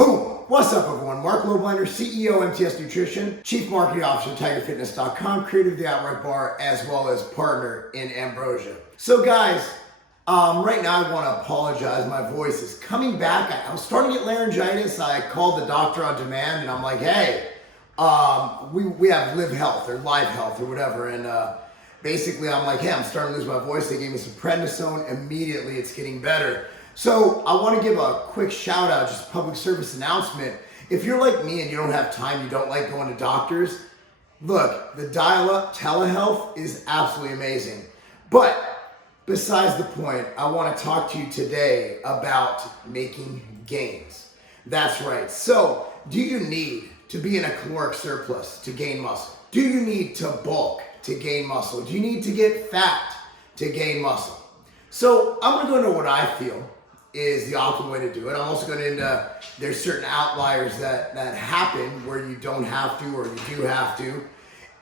Boom! What's up, everyone? Marc Lobliner, CEO, MTS Nutrition, Chief Marketing Officer, TigerFitness.com, creator of the Outright Bar, as well as partner in Ambrosia. So guys, right now I want to apologize. My voice is coming back. I was starting to get laryngitis. I called the doctor on demand and I'm like, hey, we have live health or live health or whatever. And basically I'm like, hey, I'm starting to lose my voice. They gave me some prednisone. Immediately it's getting better. So I want to give a quick shout out, just a public service announcement. If you're like me and you don't have time, you don't like going to doctors, look, the dial-up telehealth is absolutely amazing. But besides the point, I want to talk to you today about making gains. That's right. So do you need to be in a caloric surplus to gain muscle? Do you need to bulk to gain muscle? Do you need to get fat to gain muscle? So I'm going to go into what I feel is the optimal way to do it. I'm also going into, there's certain outliers that happen where you don't have to or you do have to.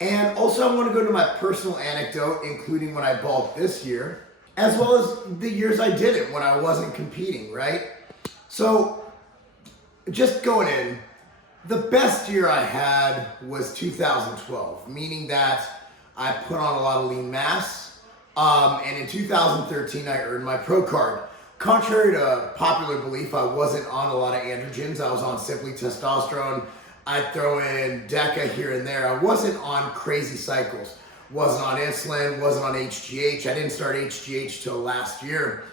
And also I want to go to my personal anecdote, including when I bulked this year, as well as the years I did it when I wasn't competing, right? So just going in, the best year I had was 2012, meaning that I put on a lot of lean mass. And in 2013, I earned my pro card. Contrary to popular belief, I wasn't on a lot of androgens. I was on simply testosterone. I'd throw in DECA here and there. I wasn't on crazy cycles. Wasn't on insulin, wasn't on HGH. I didn't start HGH till last year.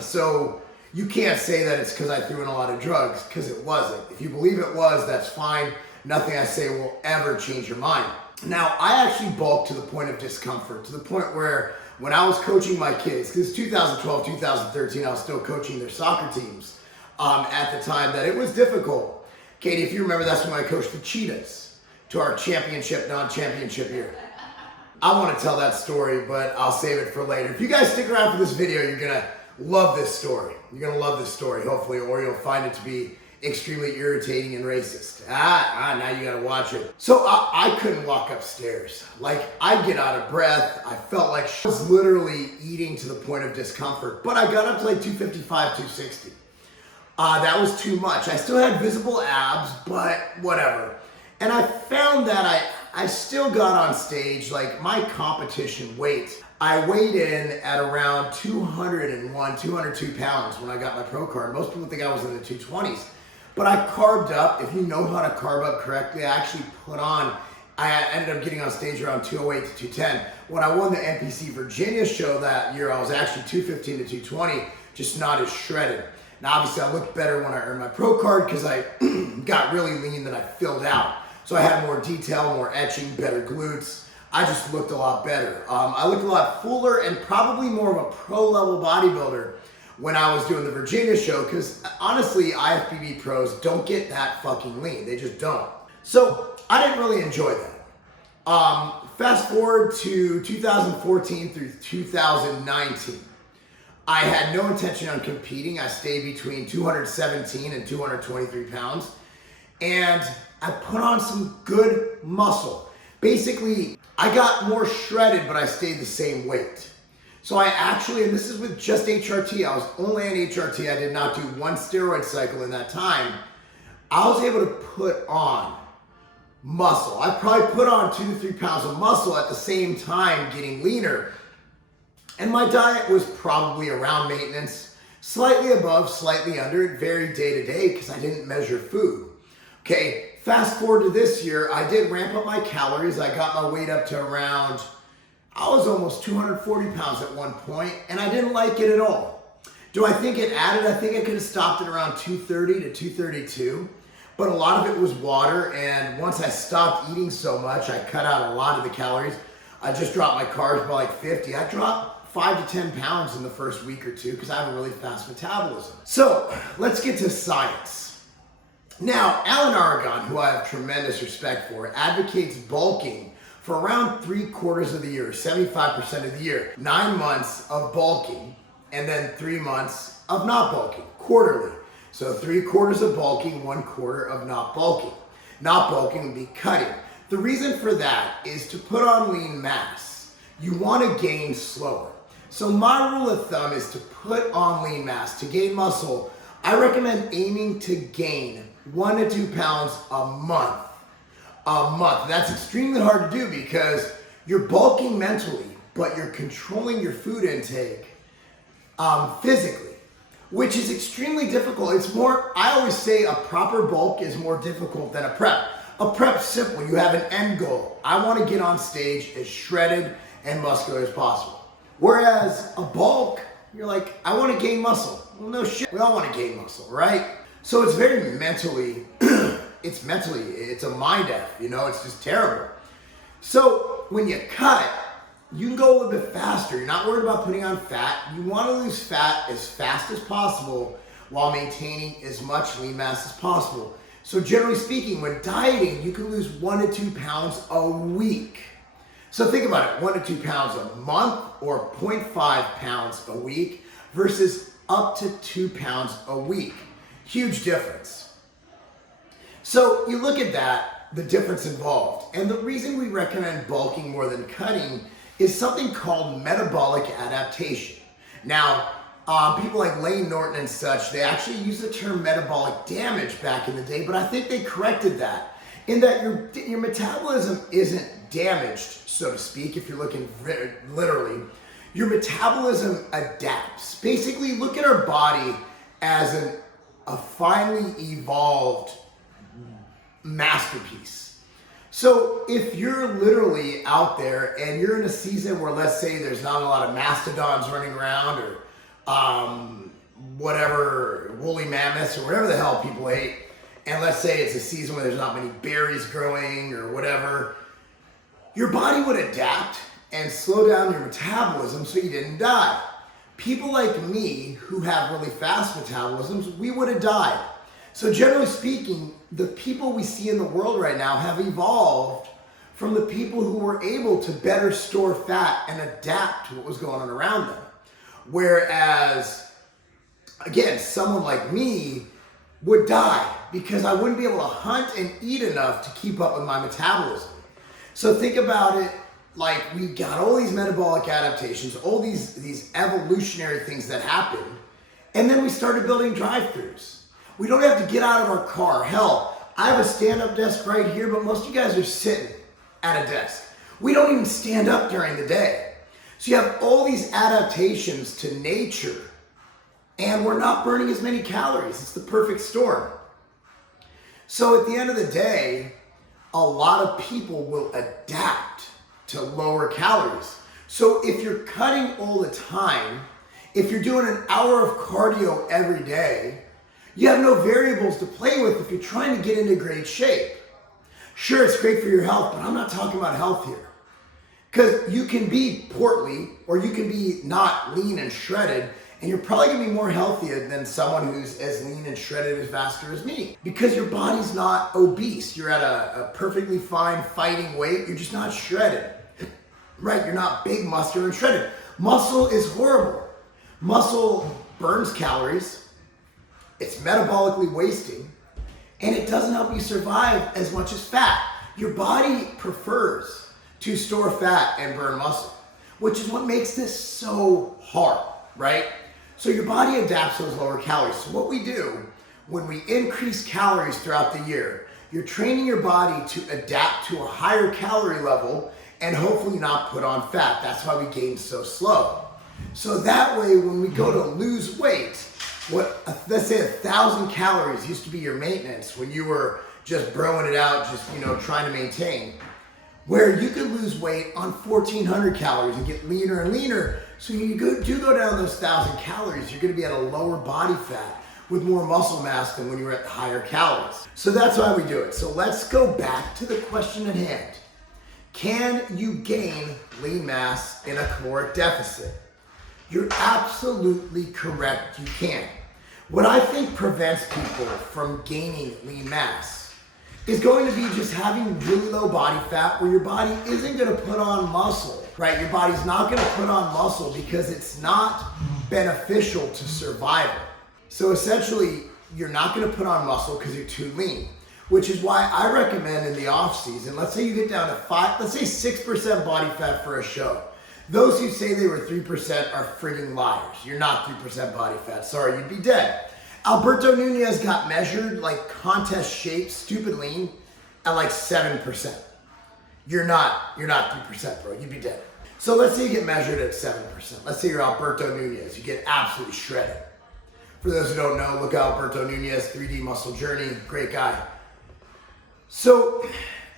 So you can't say that it's because I threw in a lot of drugs, because it wasn't. If you believe it was, that's fine. Nothing I say will ever change your mind. Now, I actually bulked to the point of discomfort, to the point where when I was coaching my kids, because 2012, 2013, I was still coaching their soccer teams at the time, that it was difficult. Katie, if you remember, that's when I coached the Cheetahs to our championship, non-championship year. I want to tell that story, but I'll save it for later. If you guys stick around for this video, you're going to love this story. You're going to love this story, hopefully, or you'll find it to be extremely irritating and racist. Now you gotta watch it. So I couldn't walk upstairs. Like, I'd get out of breath. I felt like I was literally eating to the point of discomfort, but I got up to like 255, 260. That was too much. I still had visible abs, but whatever. And I found that I still got on stage, like my competition weight. I weighed in at around 201, 202 pounds when I got my pro card. Most people think I was in the 220s. But I carved up. If you know how to carve up correctly, I actually put on, I ended up getting on stage around 208 to 210. When I won the NPC Virginia show that year, I was actually 215 to 220, just not as shredded. Now, obviously, I looked better when I earned my pro card because I got really lean, then I filled out. So I had more detail, more etching, better glutes. I just looked a lot better. I looked a lot fuller and probably more of a pro-level bodybuilder when I was doing the Virginia show, because honestly, IFBB pros don't get that fucking lean. They just don't. So I didn't really enjoy that. Fast forward to 2014 through 2019. I had no intention on competing. I stayed between 217 and 223 pounds. And I put on some good muscle. Basically, I got more shredded, but I stayed the same weight. So I actually, and this is with just HRT, I was only on HRT, I did not do one steroid cycle in that time. I was able to put on muscle. I probably put on 2 to 3 pounds of muscle at the same time getting leaner. And my diet was probably around maintenance, slightly above, slightly under. It varied day to day because I didn't measure food. Okay, fast forward to this year, I did ramp up my calories. I got my weight up to around, I was almost 240 pounds at one point, and I didn't like it at all. Do I think it added? I think I could have stopped at around 230 to 232, but a lot of it was water, and once I stopped eating so much, I cut out a lot of the calories. I just dropped my carbs by like 50. I dropped 5 to 10 pounds in the first week or two because I have a really fast metabolism. So let's get to science. Now, Alan Aragon, who I have tremendous respect for, advocates bulking for around 3/4 of the year, 75% of the year. 9 months of bulking and then 3 months of not bulking, quarterly. So 3/4 of bulking, 1/4 of not bulking. Not bulking would be cutting. The reason for that is to put on lean mass. You want to gain slower. So my rule of thumb is to put on lean mass. To gain muscle, I recommend aiming to gain 1 to 2 pounds a month. That's extremely hard to do because you're bulking mentally, but you're controlling your food intake physically, which is extremely difficult. It's more, I always say a proper bulk is more difficult than a prep. A prep's simple. You have an end goal. I want to get on stage as shredded and muscular as possible. Whereas a bulk, you're like, I want to gain muscle. Well, no shit. We all want to gain muscle, right? So it's very mentally, it's a mind F, you know, it's just terrible. So when you cut, you can go a little bit faster. You're not worried about putting on fat. You want to lose fat as fast as possible while maintaining as much lean mass as possible. So generally speaking, when dieting, you can lose 1 to 2 pounds a week. So think about it, 1 to 2 pounds a month or 0.5 pounds a week versus up to 2 pounds a week. Huge difference. So you look at that, the difference involved. And the reason we recommend bulking more than cutting is something called metabolic adaptation. Now, people like Lane Norton and such, they actually used the term metabolic damage back in the day, but I think they corrected that in that your metabolism isn't damaged, so to speak, if you're looking literally. Your metabolism adapts. Basically, look at our body as a finely evolved masterpiece. So if you're literally out there and you're in a season where, let's say, there's not a lot of mastodons running around or whatever, woolly mammoths or whatever the hell people hate, and let's say it's a season where there's not many berries growing or whatever, your body would adapt and slow down your metabolism so you didn't die. People like me who have really fast metabolisms, we would have died. So generally speaking, the people we see in the world right now have evolved from the people who were able to better store fat and adapt to what was going on around them. Whereas, again, someone like me would die because I wouldn't be able to hunt and eat enough to keep up with my metabolism. So think about it like we got all these metabolic adaptations, all these evolutionary things that happened, and then we started building drive-thrus. We don't have to get out of our car. Hell, I have a stand-up desk right here, but most of you guys are sitting at a desk. We don't even stand up during the day. So you have all these adaptations to nature, and we're not burning as many calories. It's the perfect storm. So at the end of the day, a lot of people will adapt to lower calories. So if you're cutting all the time, if you're doing an hour of cardio every day, you have no variables to play with if you're trying to get into great shape. Sure, it's great for your health, but I'm not talking about health here. Because you can be portly or you can be not lean and shredded, and you're probably gonna be more healthier than someone who's as lean and shredded as faster as me. Because your body's not obese. You're at a perfectly fine fighting weight. You're just not shredded. Right? You're not big, muscular, and shredded. Muscle is horrible. Muscle burns calories. It's metabolically wasting. And it doesn't help you survive as much as fat. Your body prefers to store fat and burn muscle, which is what makes this so hard, right? So your body adapts those lower calories. So what we do when we increase calories throughout the year, you're training your body to adapt to a higher calorie level and hopefully not put on fat. That's why we gain so slow. So that way, when we go to lose weight, let's say 1,000 calories used to be your maintenance when you were just broing it out, just trying to maintain, where you could lose weight on 1,400 calories and get leaner and leaner. So you do go down those 1,000 calories, you're gonna be at a lower body fat with more muscle mass than when you were at the higher calories. So that's why we do it. So let's go back to the question at hand. Can you gain lean mass in a caloric deficit? You're absolutely correct, you can. What I think prevents people from gaining lean mass is going to be just having really low body fat where your body isn't gonna put on muscle, right? Your body's not gonna put on muscle because it's not beneficial to survival. So essentially, you're not gonna put on muscle because you're too lean, which is why I recommend in the off season, let's say you get down to 6% body fat for a show. Those who say they were 3% are frigging liars. You're not 3% body fat. Sorry, you'd be dead. Alberto Nunez got measured like contest shape, stupid lean, at like 7%. You're not 3%, bro. You'd be dead. So let's say you get measured at 7%. Let's say you're Alberto Nunez. You get absolutely shredded. For those who don't know, look at Alberto Nunez, 3D Muscle Journey, great guy. So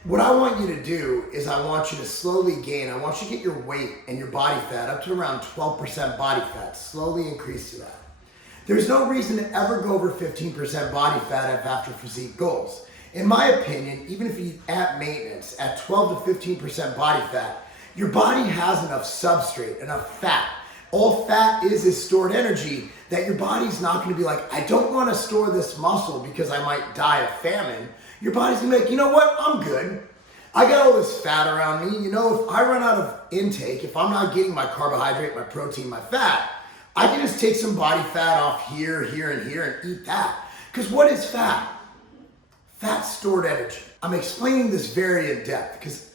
what I want you to do is I want you to slowly gain. I want you to get your weight and your body fat up to around 12% body fat. Slowly increase to that. There's no reason to ever go over 15% body fat after physique goals. In my opinion, even if you at maintenance at 12 to 15% body fat, your body has enough substrate, enough fat. All fat is stored energy that your body's not going to be like, I don't want to store this muscle because I might die of famine. Your body's going to be like, you know what? I'm good. I got all this fat around me. You know, if I run out of intake, if I'm not getting my carbohydrate, my protein, my fat, I can just take some body fat off here, here, and here and eat that. Because what is fat? Fat's stored energy. I'm explaining this very in depth because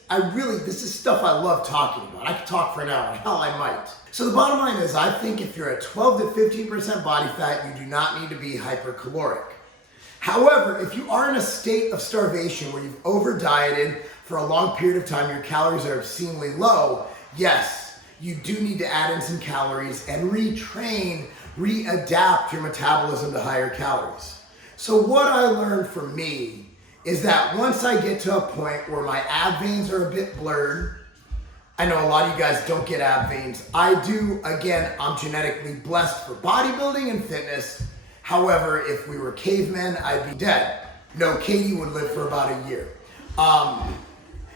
this is stuff I love talking about. I could talk for an hour. Hell, I might. So the bottom line is I think if you're at 12 to 15% body fat, you do not need to be hypercaloric. However, if you are in a state of starvation where you've over-dieted for a long period of time, your calories are obscenely low, yes, you do need to add in some calories and retrain, readapt your metabolism to higher calories. So what I learned from me is that once I get to a point where my ab veins are a bit blurred, I know a lot of you guys don't get ab veins. I do. Again, I'm genetically blessed for bodybuilding and fitness. However, if we were cavemen, I'd be dead. No, Katie would live for about a year.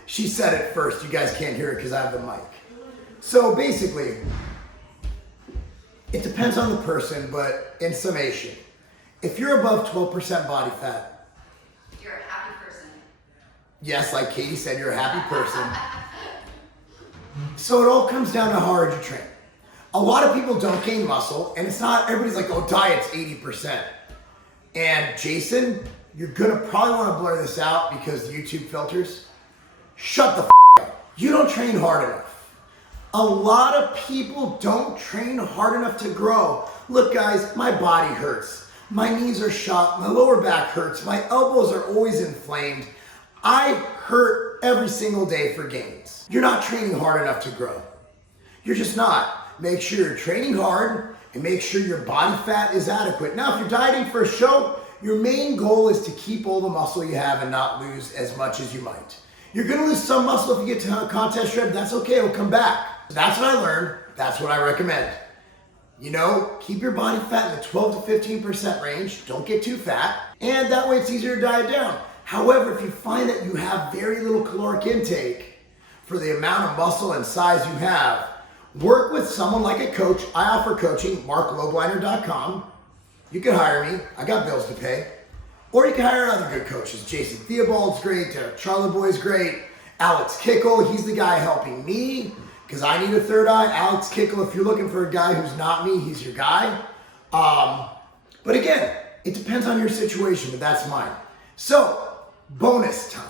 She said it first. You guys can't hear it because I have the mic. So basically, it depends on the person, but in summation, if you're above 12% body fat, you're a happy person. Yes, like Katie said, you're a happy person. So it all comes down to how hard you train. A lot of people don't gain muscle, and it's not, everybody's like, oh, diet's 80%. And Jason, you're gonna probably wanna blur this out because the YouTube filters. Shut the up. You don't train hard enough. A lot of people don't train hard enough to grow. Look guys, my body hurts. My knees are shot, my lower back hurts, my elbows are always inflamed. I hurt every single day for gains. You're not training hard enough to grow. You're just not. Make sure you're training hard and make sure your body fat is adequate. Now, if you're dieting for a show, your main goal is to keep all the muscle you have and not lose as much as you might. You're gonna lose some muscle if you get to a contest shred, that's okay, it'll come back. That's what I learned, that's what I recommend. You know, keep your body fat in the 12 to 15% range, don't get too fat, and that way it's easier to diet down. However, if you find that you have very little caloric intake for the amount of muscle and size you have, work with someone like a coach. I offer coaching, MarcLobliner.com. You can hire me, I got bills to pay. Or you can hire other good coaches. Jason Theobald's great, Charlie Boy's great, Alex Kickle, he's the guy helping me because I need a third eye. Alex Kickle, if you're looking for a guy who's not me, he's your guy. But again, it depends on your situation, but that's mine. So, bonus time.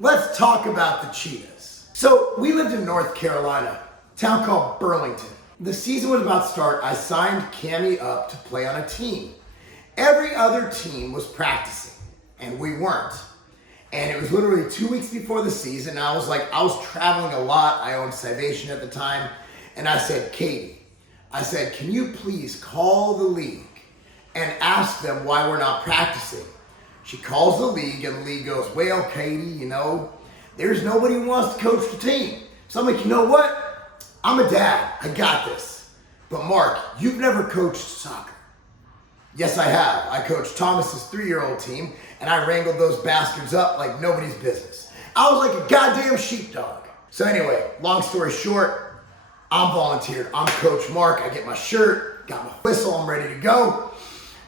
Let's talk about the Cheetahs. So, we lived in North Carolina, a town called Burlington. The season was about to start. I signed Cammie up to play on a team. Every other team was practicing, and we weren't. And it was literally 2 weeks before the season. I was traveling a lot. I owned Civation at the time. And I said, Katie, can you please call the league and ask them why we're not practicing? She calls the league, and the league goes, well, Katie, you know, there's nobody who wants to coach the team. So I'm like, you know what? I'm a dad. I got this. But Mark, you've never coached soccer. Yes, I have. I coached Thomas's 3-year-old team, and I wrangled those bastards up like nobody's business. I was like a goddamn sheepdog. So anyway, long story short, I'm volunteered. I'm Coach Marc. I get my shirt, got my whistle, I'm ready to go.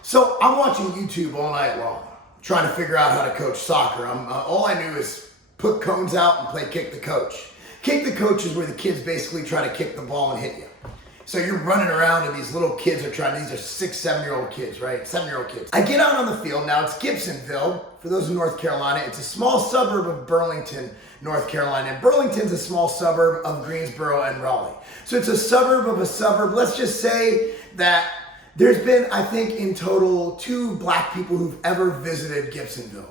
So I'm watching YouTube all night long, trying to figure out how to coach soccer. All I knew is put cones out and play kick the coach. Kick the coach is where the kids basically try to kick the ball and hit you. So you're running around and these little kids are these are 6-7-year-old kids, right? 7-year-old kids. I get out on the field. Now it's Gibsonville. For those in North Carolina, it's a small suburb of Burlington, North Carolina. And Burlington's a small suburb of Greensboro and Raleigh. So it's a suburb of a suburb. Let's just say that There's been, I think, in total 2 black people who've ever visited Gibsonville.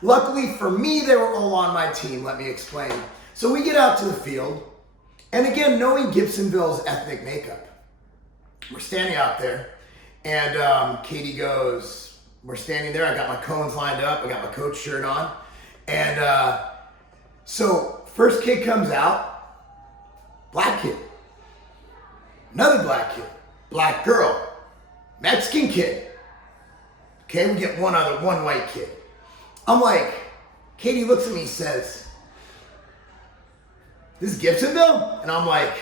Luckily for me, they were all on my team. Let me explain. So we get out to the field, and again, knowing Gibsonville's ethnic makeup, we're standing out there, and Katie goes, we're standing there, I got my cones lined up, I got my coach shirt on, and so first kid comes out, black kid, another black kid, black girl, Mexican kid. Okay, we get one white kid. I'm like, Katie looks at me and says, this is Gibsonville? And I'm like,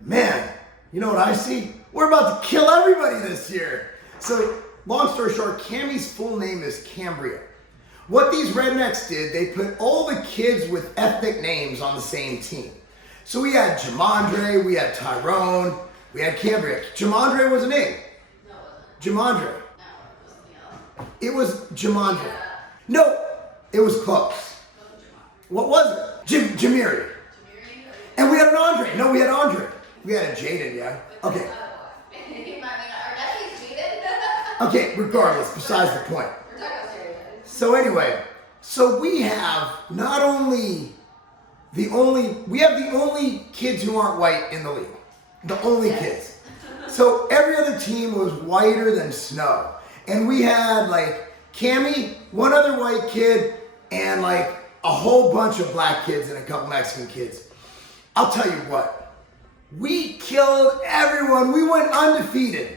man, you know what I see? We're about to kill everybody this year. So long story short, Cammie's full name is Cambria. What these rednecks did, they put all the kids with ethnic names on the same team. So we had Jamondre, we had Tyrone, we had Cambria. Jamondre was a name. No, it Jamondre. wasn't. No, it wasn't the other. It was Jamondre. Yeah. No, it was close. It wasn't Jamar. What was it? Jamiri. Jamiri? And we had an Andre. No, we had Andre. We had a Jaden, yeah. But Okay. that's not what. I mean, our nephew's cheated. Okay, regardless, besides the point. We're talking about stereotypes. So anyway, so we have not only the only kids who aren't white in the league. The only Yes. kids. So every other team was whiter than snow. And we had like Cammie, one other white kid, and like a whole bunch of black kids and a couple Mexican kids. I'll tell you what, we killed everyone. We went undefeated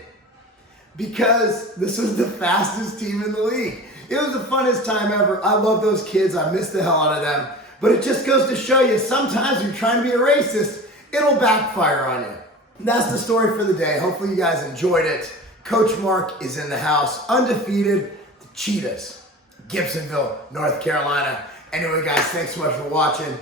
because this was the fastest team in the league. It was the funnest time ever. I love those kids. I miss the hell out of them. But it just goes to show you, sometimes when you're trying to be a racist, it'll backfire on you. And that's the story for the day. Hopefully you guys enjoyed it. Coach Marc is in the house, undefeated, the Cheetahs, Gibsonville, North Carolina. Anyway, guys, thanks so much for watching.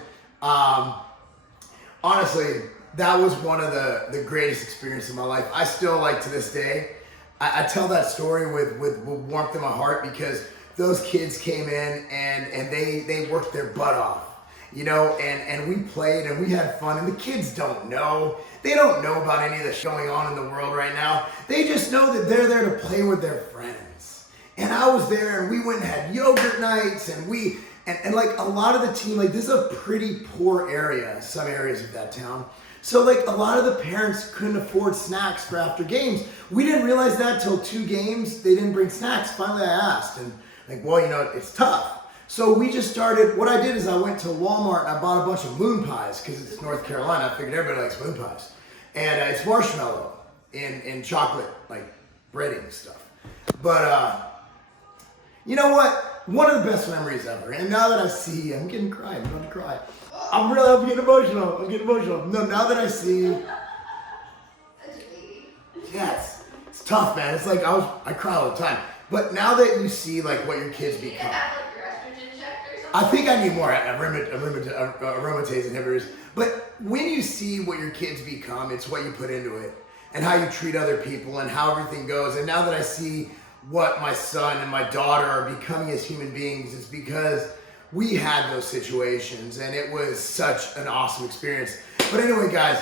Honestly, that was one of the greatest experiences of my life. I still, like, to this day, I tell that story with warmth in my heart because those kids came in and they worked their butt off. You know, and we played and we had fun, and the kids don't know. They don't know about any of this going on in the world right now. They just know that they're there to play with their friends. And I was there, and we went and had yogurt nights, and like a lot of the team, like this is a pretty poor area, some areas of that town. So like a lot of the parents couldn't afford snacks for after games. We didn't realize that till 2 games, they didn't bring snacks. Finally I asked, and like, well, you know, it's tough. So we just started, what I did is I went to Walmart and I bought a bunch of moon pies because it's North Carolina. I figured everybody likes moon pies. And it's marshmallow in chocolate, like breading stuff. But you know what? One of the best memories ever. And now that I see, I'm getting crying, I'm going to cry. I'm getting emotional. No, now that I see, Such a baby. yes, it's tough, man. It's like I cry all the time. But now that you see like what your kids You become. have like your estrogen checked or something? I think I need more aromatase inhibitors. But when you see what your kids become, it's what you put into it and how you treat other people and how everything goes. And now that I see what my son and my daughter are becoming as human beings, it's because we had those situations and it was such an awesome experience. But anyway, guys,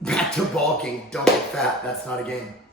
back to bulking. Don't get fat. That's not a game.